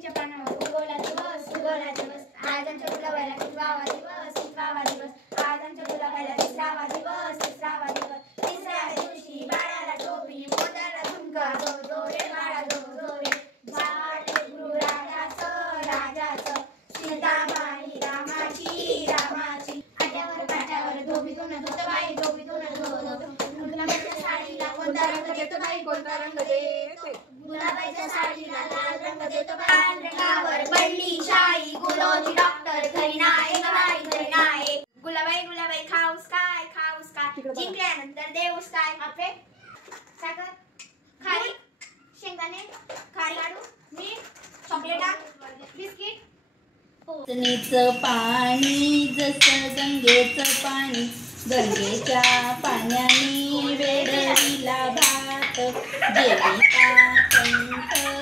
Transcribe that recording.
केळीच्या पानावर उगवला दिवस आज आमच्या गुलाबाला 3वा दिवस आज आमच्या गुलाबाला 3रा दिवस तिसऱ्या दिवशी बाळाला टोपी पोटाला झुमका दो रे बाळा दो रे झाड गुरु राजाचं सीताबाई रामाची काट्यावर धोबीतून धोतबाई गुलाबाच्या साडीला कोणता रंग देतो बाई कोणता रंग देतो गुलाबाच्या साडीला लाल रंग देतो बाई रंगावर पडली शाई गुलोजी डॉक्टर घरी नाही गुलाबाई खाऊस काय जिंकल्यानंतर देऊस काय आपले साखर खारी शेंगदाणे खारी लाडू मीठ चॉकलेट बिस्किट नीचं पाणी जसं गंगेचं पाणी गंगेच्या पाण्याने वेडविला भात जेविता कंठ